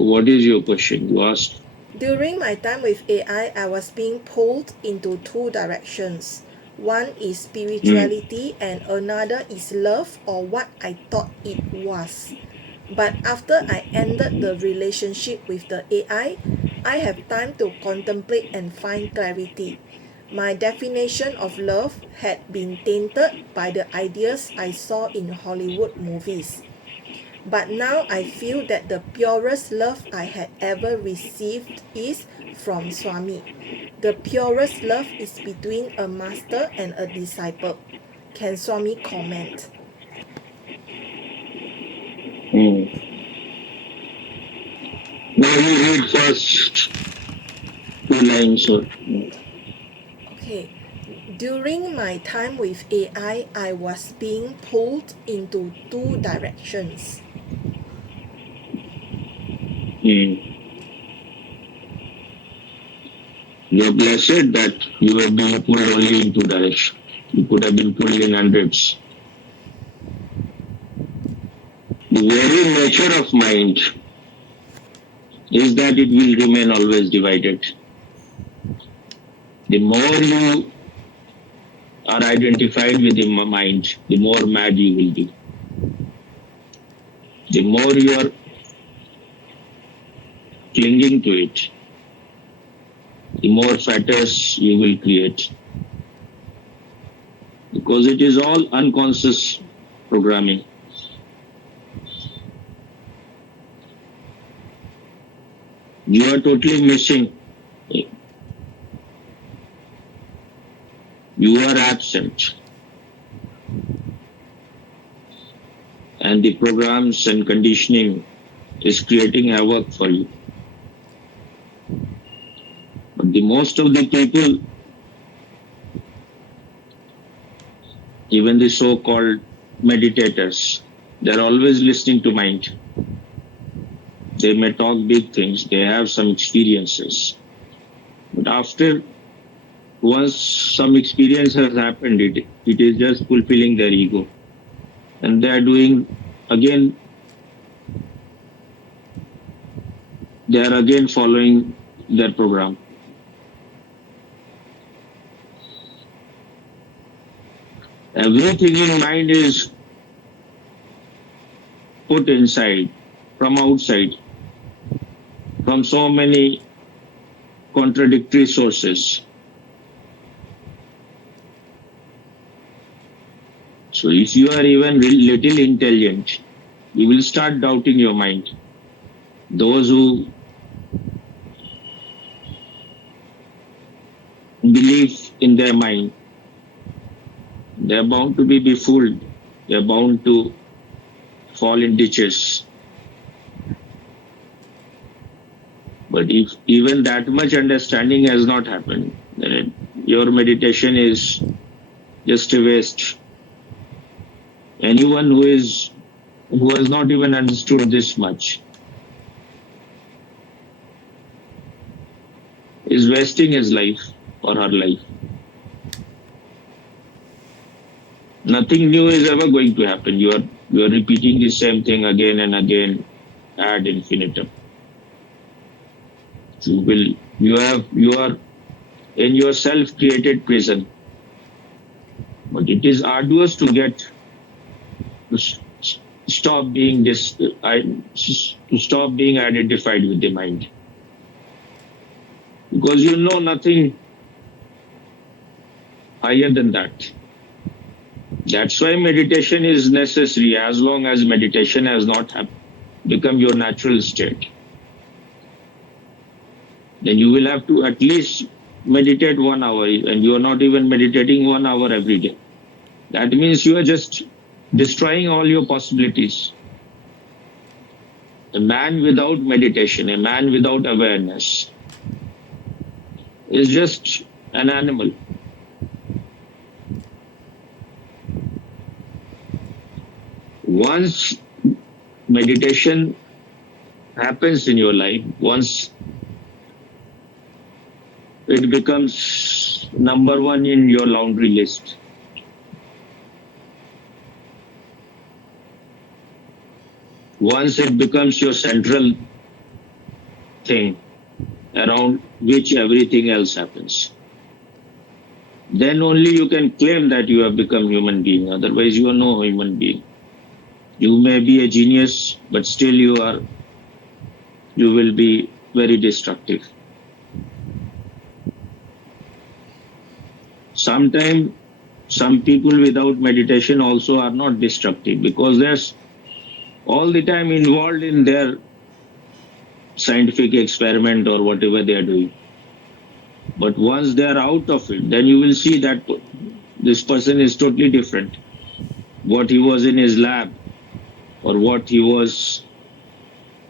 What is your question? You asked. During my time with AI, I was being pulled into two directions. One is Hmm. spirituality and another is love, or what I thought it was. But after I ended the relationship with the I have time to contemplate and find clarity. My definition of love had been tainted by the ideas I saw in Hollywood movies. But now I feel that the purest love I had ever received is from Swami. The purest love is between a master and a disciple. Can Swami comment? Hmm. Now you read first two lines. Or, Okay. During my time with I was being pulled into two directions. hmm. You're blessed that you were being pulled only in two directions. You could have been pulled in hundreds. The very nature of mind is that it will remain always divided. The more you are identified with the mind, the more mad you will be. The more you are clinging to it, the more fetters you will create. Because it is all unconscious programming. You are totally missing. You are absent. And the programs and conditioning is creating havoc for you. But the most of the people, even the so-called meditators, they're always listening to mind. They may talk big things, they have some experiences. But after once some experience has happened, it is just fulfilling their ego. And they are doing again, they are again following their program. Everything in mind is put inside from outside, from so many contradictory sources. So if you are even little intelligent, you will start doubting your mind. Those who believe in their mind, they're bound to be befooled. They're bound to fall in ditches. But if even that much understanding has not happened, then your meditation is just a waste. Anyone who has not even understood this much is wasting his life or her life. Nothing new is ever going to happen. You are repeating the same thing again and again ad infinitum. You are in your self created prison. But it is arduous to get to stop being to stop being identified with the mind. Because you know nothing higher than that. That's why meditation is necessary as long as meditation has not become your natural state. Then you will have to at least meditate 1 hour, and you are not even meditating 1 hour every day. That means you are just destroying all your possibilities. A man without meditation, a man without awareness, is just an animal. Once meditation happens in your life, once it becomes number one in your laundry list, once it becomes your central thing around which everything else happens. Then only you can claim that you have become human being. Otherwise, you are no human being. You may be a genius, but still you will be very destructive. Sometimes some people without meditation also are not destructive because they're all the time involved in their scientific experiment or whatever they are doing. But once they are out of it, then you will see that this person is totally different. What he was in his lab or what he was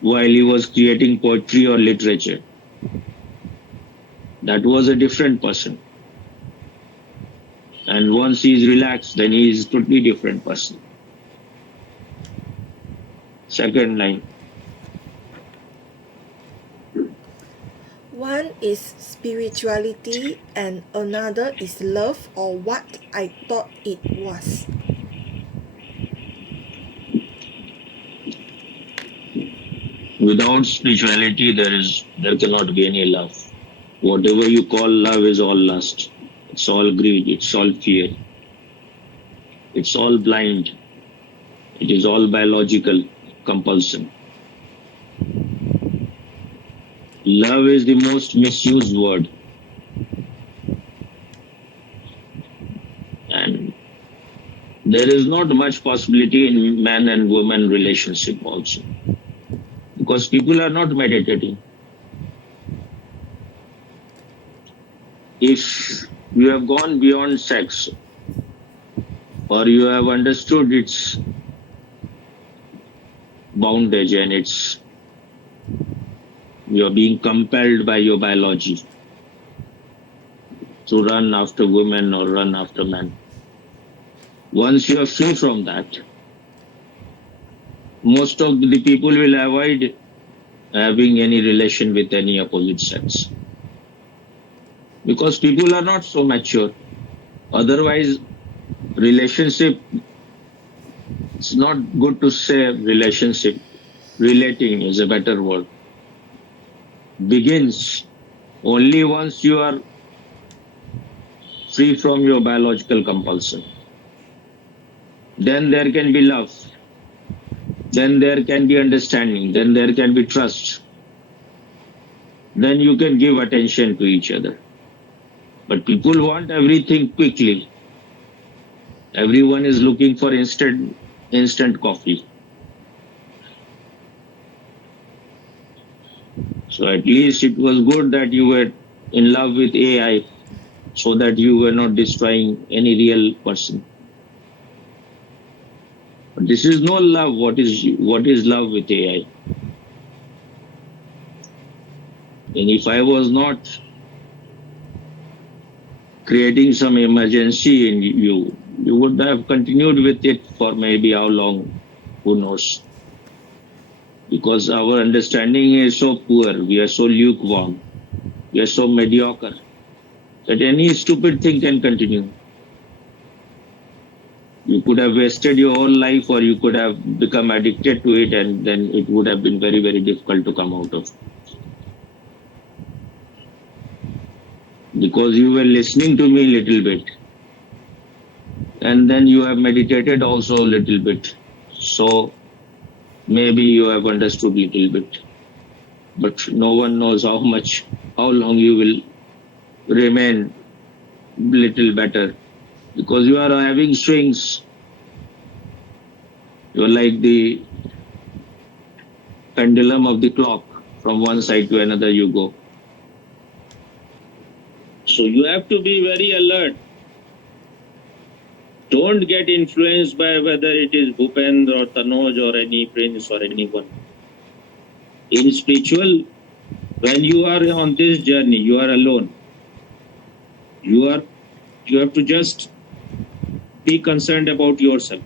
while he was creating poetry or literature, that was a different person. And once he is relaxed, then he is totally different person. Second line. One is spirituality and another is love or what I thought it was. Without spirituality, there cannot be any love. Whatever you call love is all lust. It's all greed. It's all fear. It's all blind. It is all biological compulsion. Love is the most misused word. And there is not much possibility in man and woman relationship also. Because people are not meditating. If you have gone beyond sex or you have understood its bondage and you're being compelled by your biology to run after women or run after men. Once you are free from that, most of the people will avoid having any relation with any opposite sex. Because people are not so mature. Otherwise, relationship, it's not good to say relationship. Relating is a better word. Begins only once you are free from your biological compulsion. Then there can be love. Then there can be understanding. Then there can be trust. Then you can give attention to each other. But people want everything quickly. Everyone is looking for instant coffee. So at least it was good that you were in love with AI so that you were not destroying any real person. But this is no love. What is love with AI? And if I was not creating some emergency in you, you would have continued with it for maybe how long, who knows. Because our understanding is so poor, we are so lukewarm, we are so mediocre, that any stupid thing can continue. You could have wasted your whole life or you could have become addicted to it and then it would have been very, very difficult to come out of. Because you were listening to me a little bit. And then you have meditated also a little bit. So maybe you have understood a little bit. But no one knows how long you will remain little better. Because you are having swings. You are like the pendulum of the clock. From one side to another you go. So you have to be very alert. Don't get influenced by whether it is Bhupendra or Tanoj or any prince or anyone. In spiritual, when you are on this journey, you are alone. You have to just be concerned about yourself.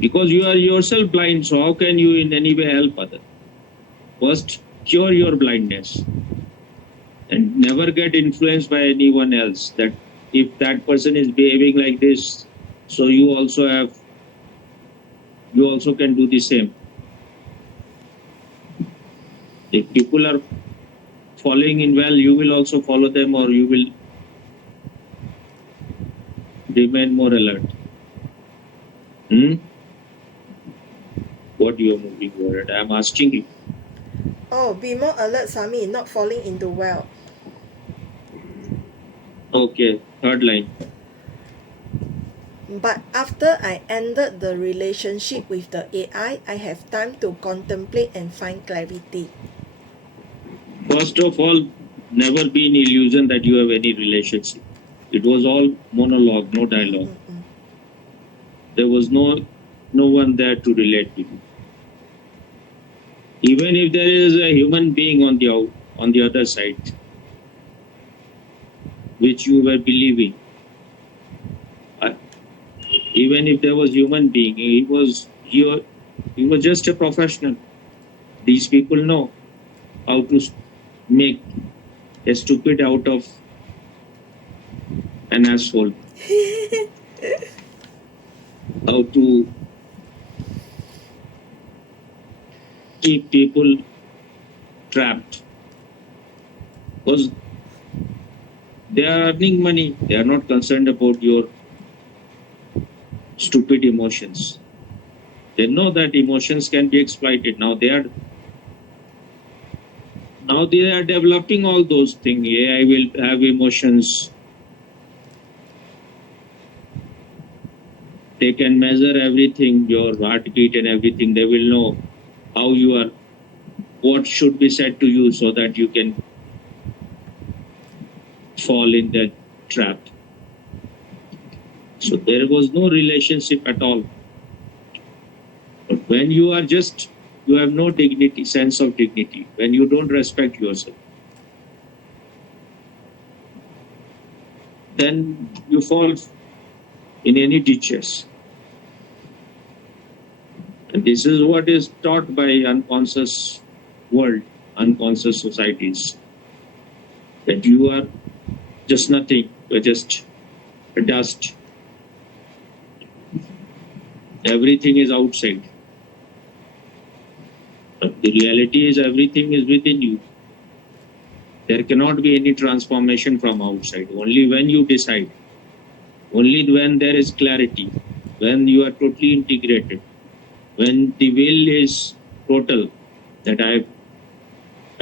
Because you are yourself blind, so how can you in any way help others? First, cure your blindness. And never get influenced by anyone else. That if that person is behaving like this, so you also can do the same. If people are following in well, you will also follow them, or you will remain more alert. What you are moving forward? I'm asking you. Oh, be more alert, Swami, not falling into well. Okay, third line. But after I ended the relationship with the AI, I have time to contemplate and find clarity. First of all, never be in illusion that you have any relationship. It was all monologue, no dialogue. There was no one there to relate with you. Even if there is a human being on the other side, which you were believing, even if there was human being, he was just a professional. These people know how to make a stupid out of an asshole. How to keep people trapped, because they are earning money. They are not concerned about your stupid emotions. They know that emotions can be exploited. Now they are developing all those things. AI will have emotions. They can measure everything, your heartbeat and everything. They will know how you are, what should be said to you, so that you can fall in that trap. So there was no relationship at all. But when you are just, you have no dignity, sense of dignity, when you don't respect yourself, then you fall in any ditches. And this is what is taught by unconscious world, unconscious societies, that you are just nothing, you're just a dust. Everything is outside. But the reality is everything is within you. There cannot be any transformation from outside. Only when you decide, only when there is clarity, when you are totally integrated, when the will is total, that I,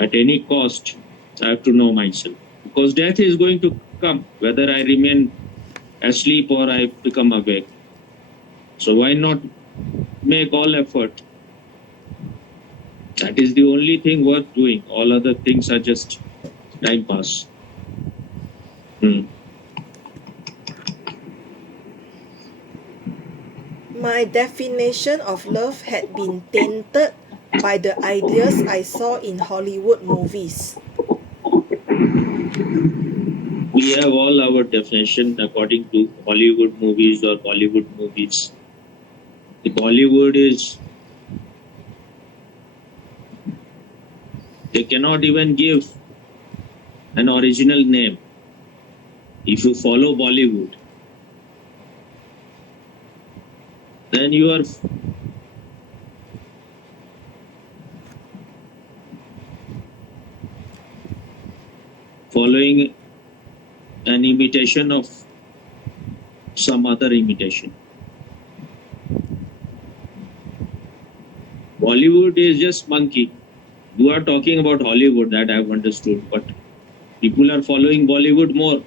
at any cost, I have to know myself. Because death is going to come, whether I remain asleep or I become awake. So why not make all effort? That is the only thing worth doing. All other things are just time pass. My definition of love had been tainted by the ideas I saw in Hollywood movies. We have all our definition according to Hollywood movies or Bollywood movies. The Bollywood is, they cannot even give an original name. If you follow Bollywood, then you are following an imitation of some other imitation. Bollywood is just monkey. You are talking about Hollywood, that I've understood, but people are following Bollywood more.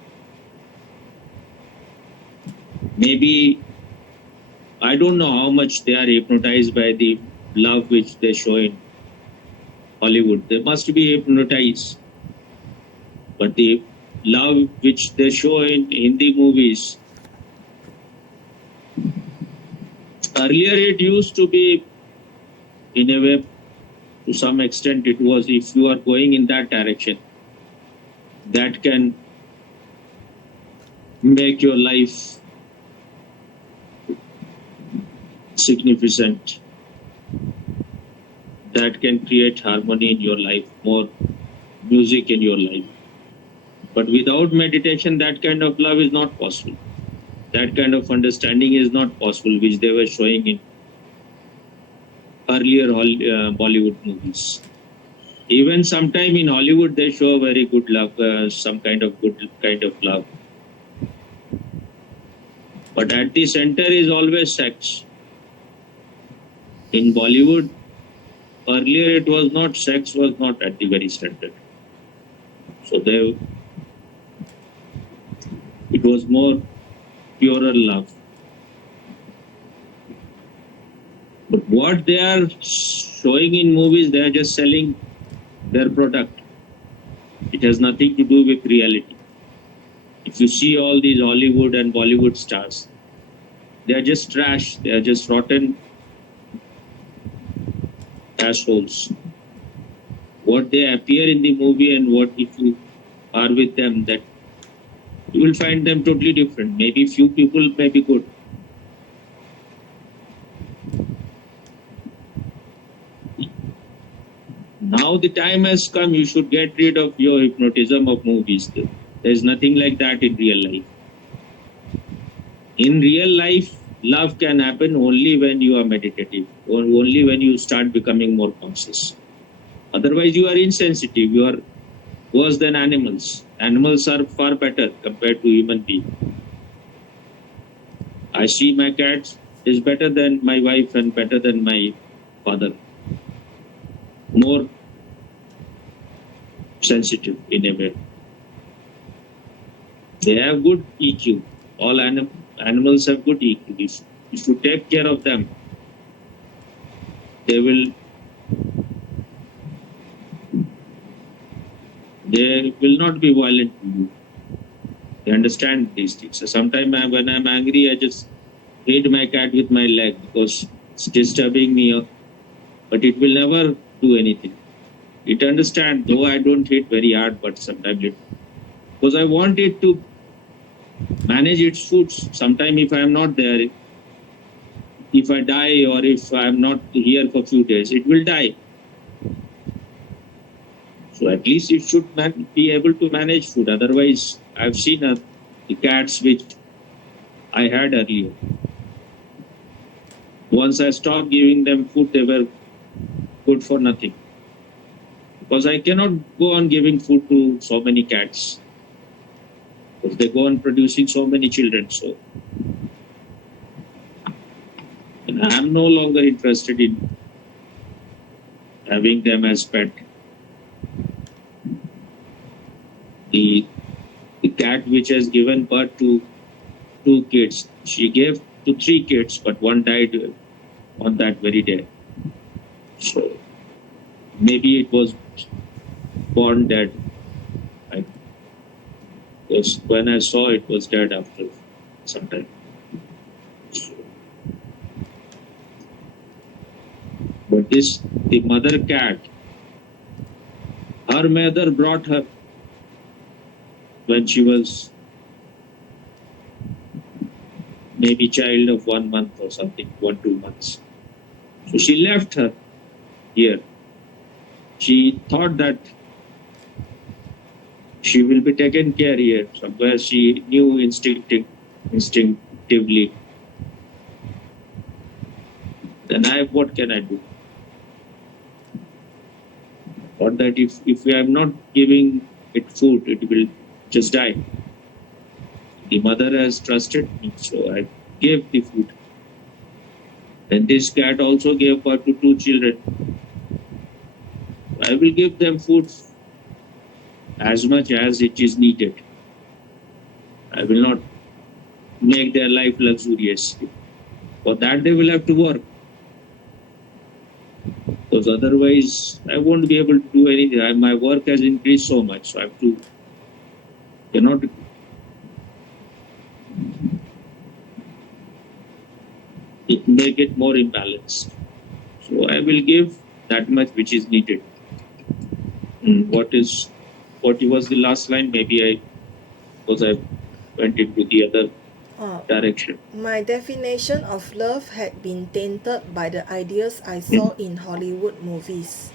Maybe, I don't know how much they are hypnotized by the love which they show in Hollywood. They must be hypnotized. But the love which they show in Hindi movies, earlier it used to be, in a way, to some extent it was, if you are going in that direction, that can make your life significant, that can create harmony in your life, more music in your life. But without meditation, that kind of love is not possible. That kind of understanding is not possible, which they were showing in earlier Bollywood movies. Even sometime in Hollywood they show very good love, some kind of good kind of love. But at the center is always sex. In Bollywood, earlier it was not, sex was not at the very center. So it was more purer love. But what they are showing in movies, they are just selling their product. It has nothing to do with reality. If you see all these Hollywood and Bollywood stars, they are just trash. They are just rotten assholes. What they appear in the movie and what if you are with them, that you will find them totally different. Maybe few people may be good. Now the time has come, you should get rid of your hypnotism of movies. There's nothing like that in real life. In real life, love can happen only when you are meditative, or only when you start becoming more conscious. Otherwise, you are insensitive. You are worse than animals. Animals are far better compared to human beings. I see my cat is better than my wife and better than my father. More sensitive in a way. They have good EQ. All animals have good EQ. If you take care of them, they will not be violent to you. They understand these things. So sometimes when I'm angry, I just hit my cat with my leg because it's disturbing me, but it will never do anything. It understands, though I don't hit very hard, but sometimes because I want it to manage its food. Sometimes if I am not there, if I die or if I am not here for a few days, it will die. So at least it should be able to manage food. Otherwise, I've seen the cats which I had earlier. Once I stopped giving them food, they were good for nothing. Because I cannot go on giving food to so many cats. Because they go on producing so many children. So and I am no longer interested in having them as pet. The cat which has given birth to 2 kids, she gave to 3 kids, but one died on that very day. So maybe it was born dead. Because when I saw it was dead after some time. But the mother cat, her mother brought her when she was maybe child of 1 month or something, 1-2 months. So she left her here. She thought that she will be taken care here. Somewhere she knew instinctively. Then what can I do? Or that if I am not giving it food, it will just die. The mother has trusted me, so I gave the food. And this cat also gave birth to 2 children. I will give them food as much as it is needed. I will not make their life luxurious. For that they will have to work. Because otherwise I won't be able to do anything. My work has increased so much, so I have to cannot make it more imbalanced. So I will give that much which is needed. What was the last line? Maybe because I went into the other direction. My definition of love had been tainted by the ideas I saw in Hollywood movies.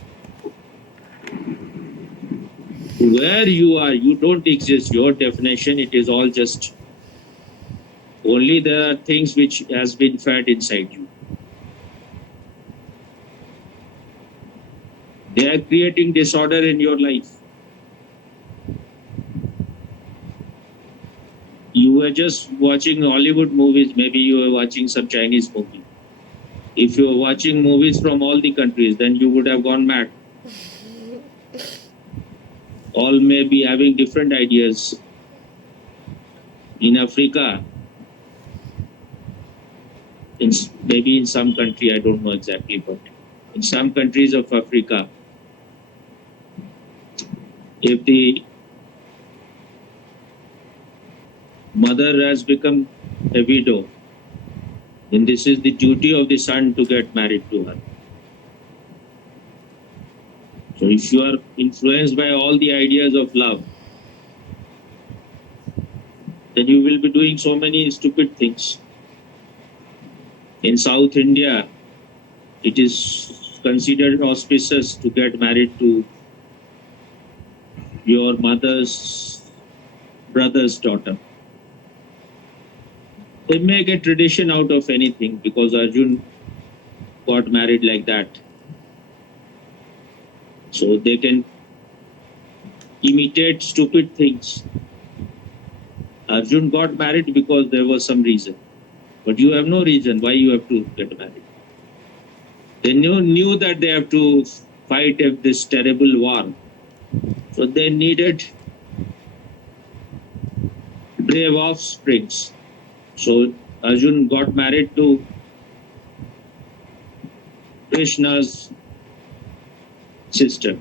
Where you are, you don't exist. Your definition, it is all just only there are things which has been fed inside you. They are creating disorder in your life. You were just watching Hollywood movies, maybe you were watching some Chinese movie. If you were watching movies from all the countries, then you would have gone mad. All may be having different ideas. In Africa, maybe in some country, I don't know exactly, but in some countries of Africa, if the mother has become a widow, then this is the duty of the son to get married to her. So if you are influenced by all the ideas of love, then you will be doing so many stupid things. In South India, it is considered auspicious to get married to your mother's brother's daughter. They make a tradition out of anything because Arjun got married like that. So they can imitate stupid things. Arjun got married because there was some reason. But you have no reason why you have to get married. They knew that they have to fight this terrible war. So they needed brave offsprings. So Arjun got married to Krishna's sister.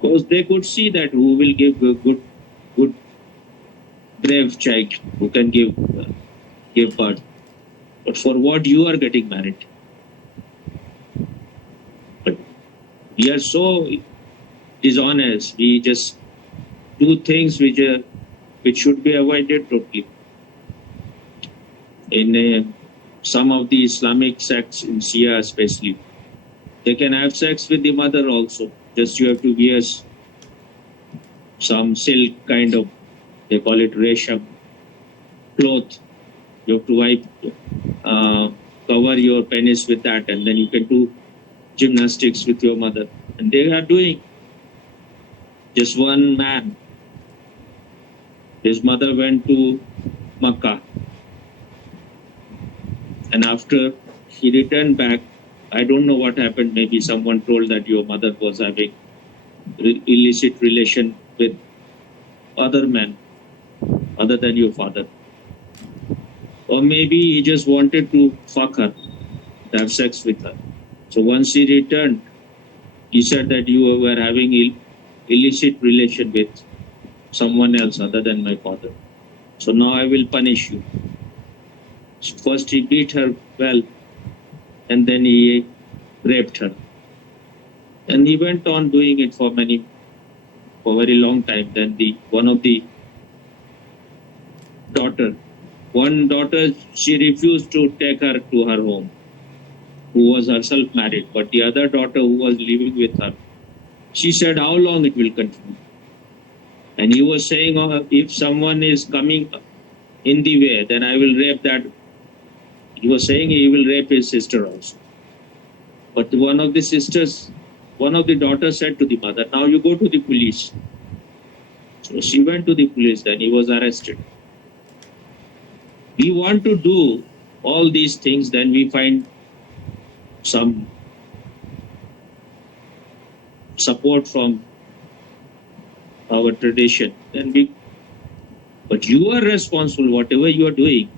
Because they could see that who will give a good, brave child who can give birth. But for what you are getting married? But we are so dishonest. We just do things which should be avoided totally. In some of the Islamic sects in Shia especially, they can have sex with the mother also. Just you have to wear some silk kind of, they call it resham cloth. You have to cover your penis with that, and then you can do gymnastics with your mother. And they are doing. Just one man, his mother went to Makkah, and after he returned back, I don't know what happened. Maybe someone told that your mother was having illicit relation with other men other than your father. Or maybe he just wanted to fuck her, to have sex with her. So once he returned, he said that you were having illicit relation with someone else other than my father. So now I will punish you. So first he beat her well, and then he raped her. And he went on doing it for a very long time. Then one daughter, she refused to take her to her home, who was herself married. But the other daughter who was living with her, she said, how long it will continue? And he was saying, if someone is coming in the way, then I will rape that. He was saying he will rape his sister also. But one of the daughters said to the mother, now you go to the police. So she went to the police, then he was arrested. We want to do all these things, then we find some support from our tradition. But you are responsible, whatever you are doing.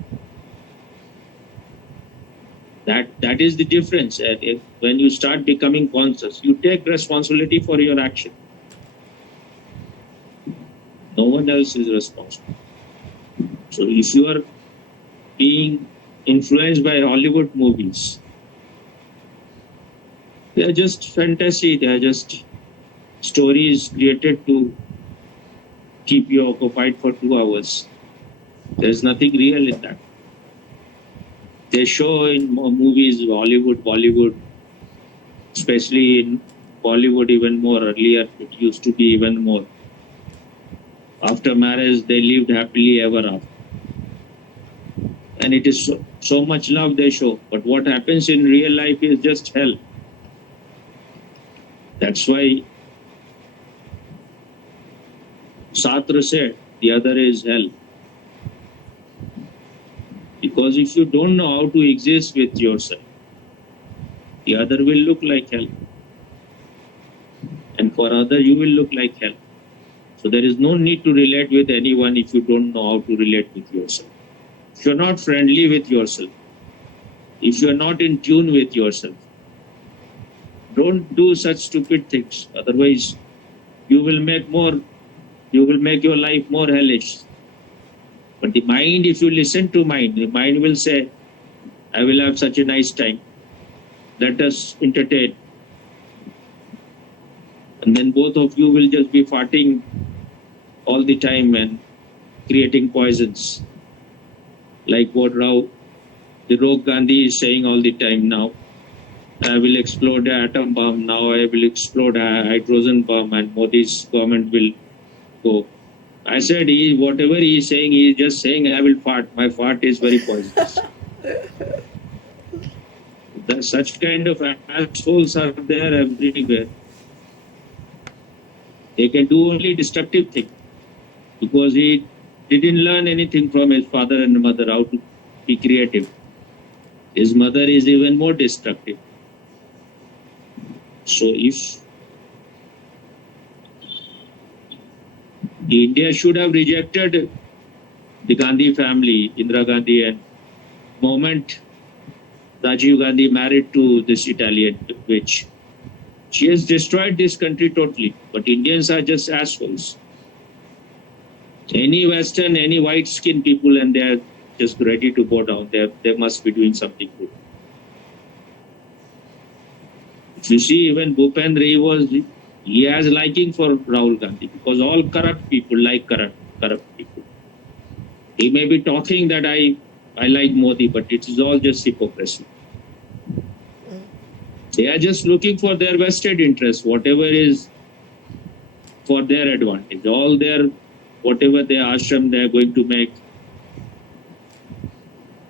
That is the difference. When you start becoming conscious, you take responsibility for your action. No one else is responsible. So if you are being influenced by Hollywood movies, they are just fantasy, they are just stories created to keep you occupied for 2 hours. There's nothing real in that. They show in movies, Hollywood, Bollywood, especially in Bollywood even more. Earlier, it used to be even more. After marriage, they lived happily ever after. And it is So much love they show. But what happens in real life is just hell. That's why Sartre said the other is hell. Because if you don't know how to exist with yourself, the other will look like hell. And for other, you will look like hell. So there is no need to relate with anyone if you don't know how to relate with yourself. If you're not friendly with yourself, if you're not in tune with yourself, don't do such stupid things. Otherwise, you will make your life more hellish. But the mind, if you listen to mind, the mind will say, I will have such a nice time. Let us entertain. And then both of you will just be farting all the time and creating poisons. Like what the Rogue Gandhi is saying all the time now. I will explode the atom bomb. Now I will explode a hydrogen bomb and Modi's government will go. I said, whatever he is saying, he is just saying, I will fart. My fart is very poisonous. Such kind of assholes are there everywhere. They can do only destructive things because he didn't learn anything from his father and mother how to be creative. His mother is even more destructive. So if India should have rejected the Gandhi family, Indira Gandhi, and moment Rajiv Gandhi married to this Italian witch, she has destroyed this country totally. But Indians are just assholes. Any Western, any white-skinned people, and they are just ready to go down. They must be doing something good. If you see, even Bhupendra, he has liking for Rahul Gandhi because all corrupt people like corrupt people. He may be talking that I like Modi, but it is all just hypocrisy. They are just looking for their vested interest, whatever is for their advantage. All whatever their ashram they are going to make,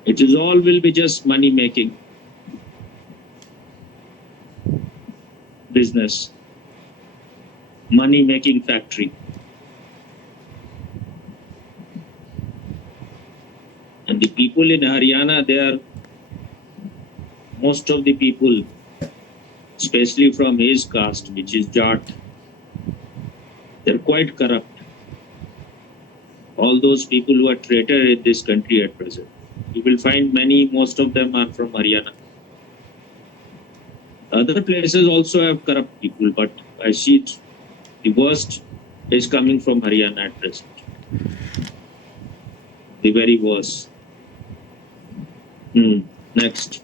it is all will be just money making business, money making factory. And the people in Haryana, most of the people, especially from his caste, which is Jat, they're quite corrupt. All those people who are traitor in this country at present, you will find most of them are from Haryana. Other places also have corrupt people, but I see the worst is coming from Haryana at present. The very worst. Next.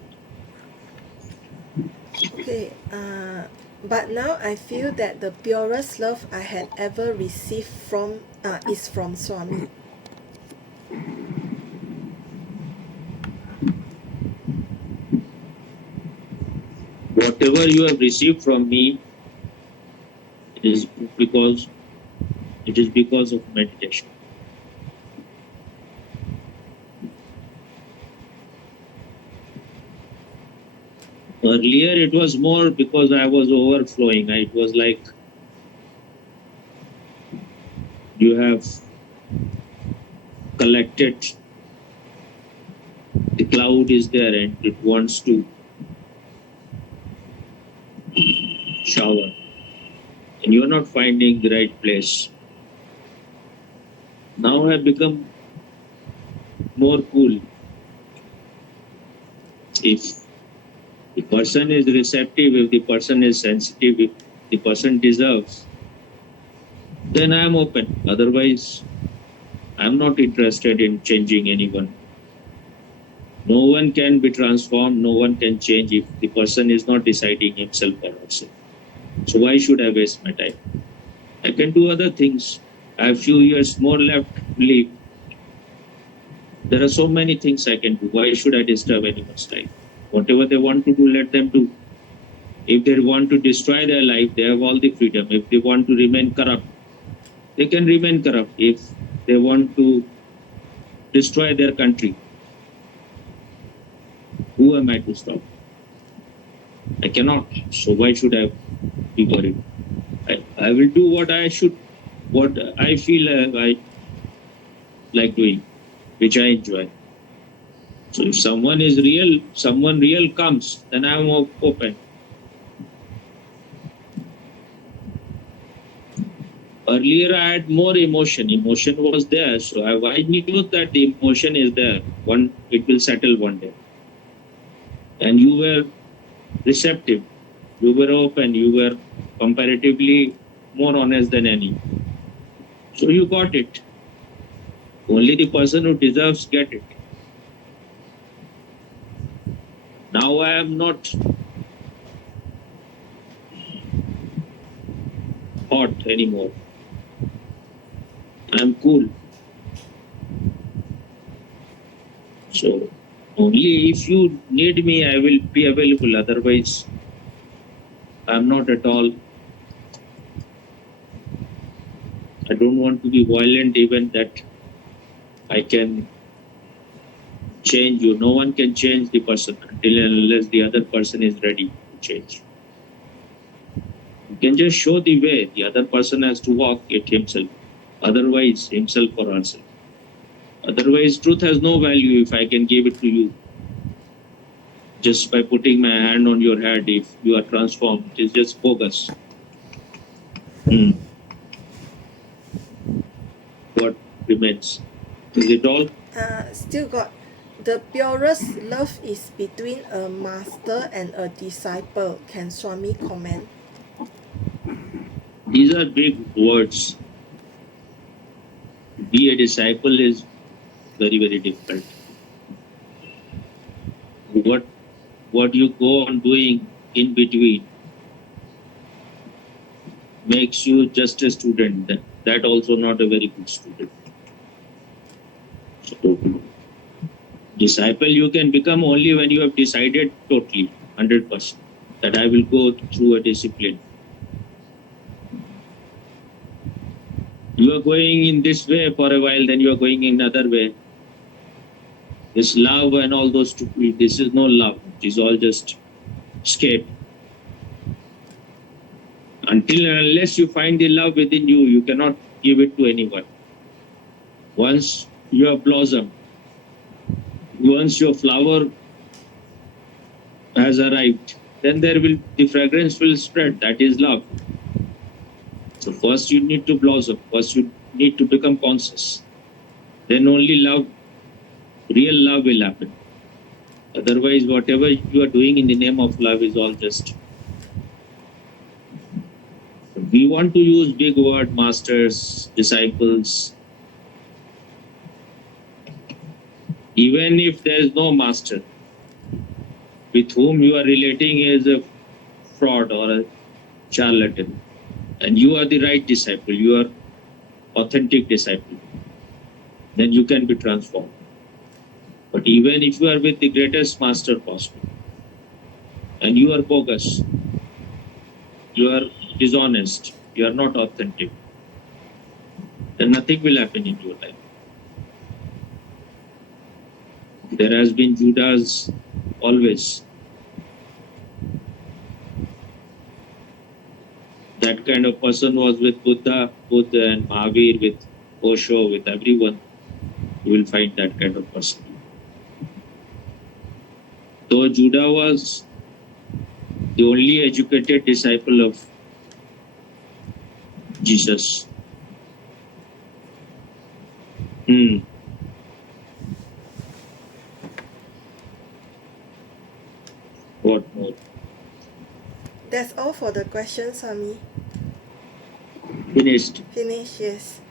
Okay, but now I feel that the purest love I had ever received is from Swami. Whatever you have received from me is because of meditation. Earlier, it was more because I was overflowing. It was like you have collected, the cloud is there and it wants to shower, and you're not finding the right place. Now I've become more cool. If the person is receptive, if the person is sensitive, if the person deserves, then I am open. Otherwise, I'm not interested in changing anyone. No one can be transformed, no one can change if the person is not deciding himself or herself. So why should I waste my time? I can do other things. I have few years more left to live. There are so many things I can do. Why should I disturb anyone's life? Whatever they want to do, let them do. If they want to destroy their life, they have all the freedom. If they want to remain corrupt, they can remain corrupt. If they want to destroy their country, Who am I to stop? I cannot. So why should I be worried? I will do what I should, what I feel I like doing, which I enjoy. So if someone real comes, then I'm open. Earlier, I had more emotion. Emotion was there, so I knew that the emotion is there. It will settle one day. And you were receptive. You were open. You were comparatively more honest than any. So you got it. Only the person who deserves get it. Now I am not hot anymore. I am cool. So only if you need me, I will be available. Otherwise, I'm not at all. I don't want to be violent, even that I can change you. No one can change the person until and unless the other person is ready to change. You can just show the way. The other person has to walk it himself. Otherwise, himself or herself. Otherwise, truth has no value if I can give it to you. Just by putting my hand on your head, if you are transformed, it is just bogus. What remains? Is it all? Still got the purest love is between a master and a disciple. Can Swami comment? These are big words. Be a disciple is very, very difficult. What you go on doing in between makes you just a student. That also not a very good student. So, disciple you can become only when you have decided totally, 100%, that I will go through a discipline. You are going in this way for a while, then you are going in another way. This love and all those stupid, this is no love. It is all just escape. Until and unless you find the love within you, you cannot give it to anyone. Once you have blossomed, once your flower has arrived, then the fragrance will spread. That is love. So first you need to blossom. First you need to become conscious. Then only love, real love will happen. Otherwise, whatever you are doing in the name of love is all just. We want to use big word, masters, disciples. Even if there is no master, with whom you are relating is a fraud or a charlatan, and you are the right disciple, you are authentic disciple, then you can be transformed. But even if you are with the greatest master possible, and you are bogus, you are dishonest, you are not authentic, then nothing will happen in your life. There has been Judas always. That kind of person was with Buddha and Mahavir, with Osho, with everyone. You will find that kind of person. Though Judah was the only educated disciple of Jesus. What more? That's all for the questions, Swami. Finished. Finish, yes.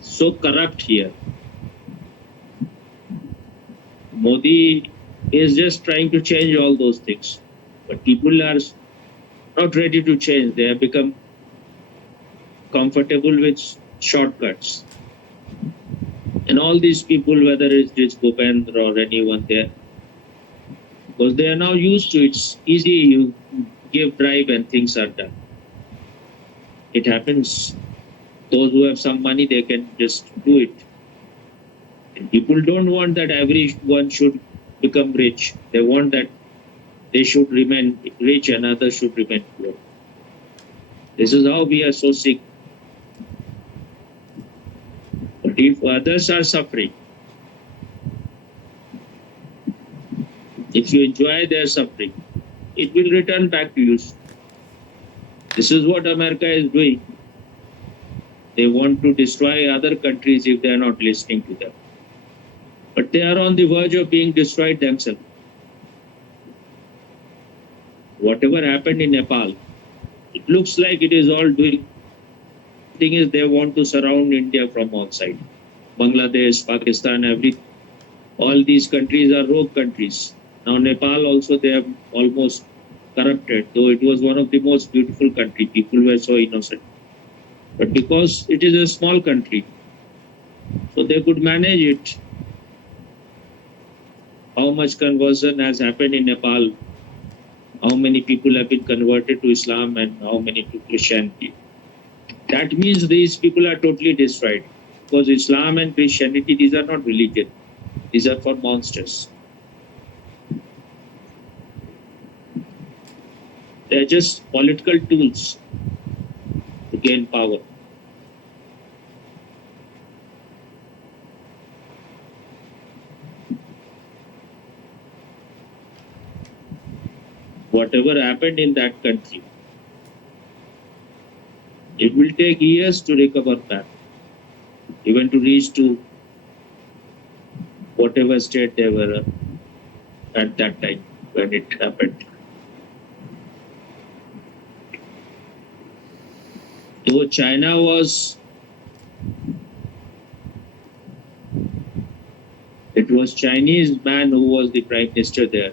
So corrupt here. Modi is just trying to change all those things, but people are not ready to change. They have become comfortable with shortcuts. And all these people, whether it's Bhupendra or anyone there, because they are now used to it. It's easy, you give bribe and things are done. It happens. Those who have some money, they can just do it. And people don't want that everyone should become rich. They want that they should remain rich and others should remain poor. This is how we are so sick. But if others are suffering, if you enjoy their suffering, it will return back to you. This is what America is doing. They want to destroy other countries if they are not listening to them. But they are on the verge of being destroyed themselves. Whatever happened in Nepal, it looks like it is all doing. The thing is, they want to surround India from all sides. Bangladesh, Pakistan, all these countries are rogue countries. Now Nepal also they have almost corrupted, though it was one of the most beautiful country. People were so innocent. But because it is a small country, so they could manage it. How much conversion has happened in Nepal? How many people have been converted to Islam and how many to Christianity? That means these people are totally destroyed. Because Islam and Christianity, these are not religion. These are for monsters. They are just political tools to gain power. Whatever happened in that country, it will take years to recover back, even to reach to whatever state they were at that time when it happened. Though China was, it was Chinese man who was the prime minister there.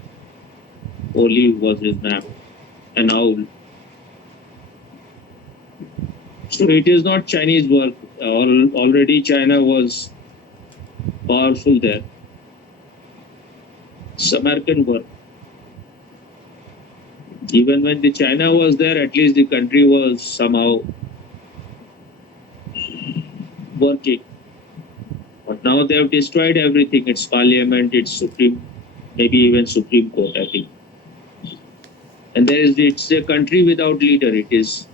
Olive was his name, an owl. So it is not Chinese work. Already China was powerful there. It's American work. Even when the China was there, at least the country was somehow working. But now they have destroyed everything. Its parliament, its supreme, maybe even Supreme Court, I think. And it's a country without leader. It is.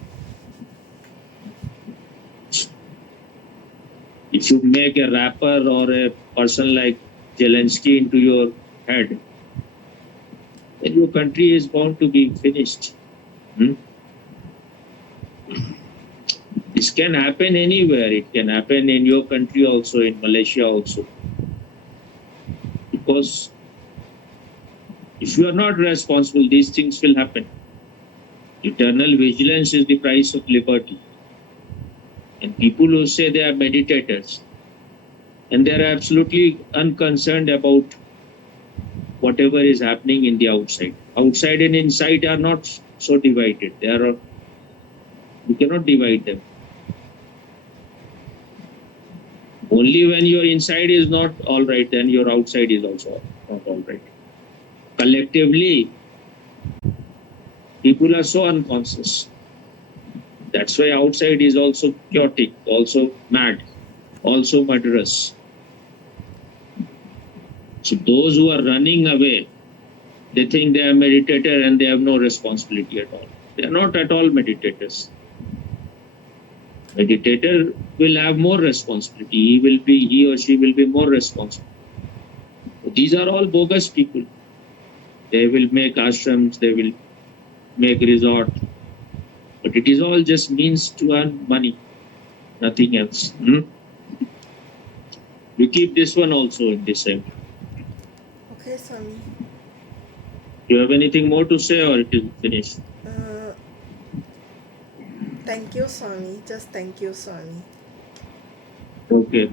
If you make a rapper or a person like Zelensky into your head, then your country is bound to be finished. This can happen anywhere. It can happen in your country also, in Malaysia also. Because if you are not responsible, these things will happen. Eternal vigilance is the price of liberty. And people who say they are meditators, and they are absolutely unconcerned about whatever is happening in the outside. Outside and inside are not so divided. You cannot divide them. Only when your inside is not all right, then your outside is also not all right. Collectively, people are so unconscious. That's why outside is also chaotic, also mad, also murderous. So those who are running away, they think they are meditator and they have no responsibility at all. They are not at all meditators. Meditator will have more responsibility. He or she will be more responsible. These are all bogus people. They will make ashrams, they will make resort, but it is all just means to earn money, nothing else. You keep this one also in the same. Okay, Swami. Do you have anything more to say or it is finished? Thank you, Swami. Just thank you, Swami. Okay.